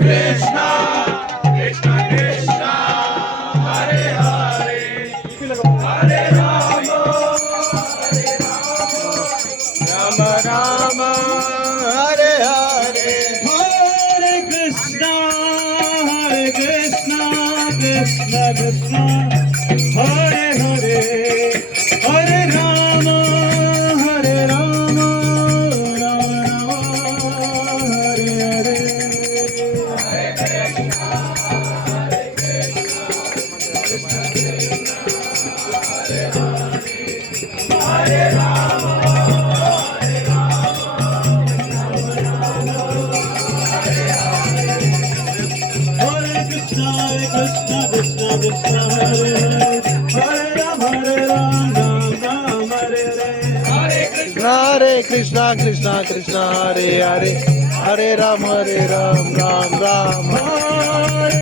Krishna, Krishna Krishna, Hare Hare, Hare Rama, Rama Rama, Hare Hare, Hare Krishna, Krishna Krishna, Hare Hare, Hare Rama, Rama Rama, Hare Hare. Hare Krishna, Krishna Krishna, Hare Hare, Hare Ram, Ram Hare Hare. Hare Krishna, Krishna Krishna, Hare Hare, Hare Ram, Ram Ram.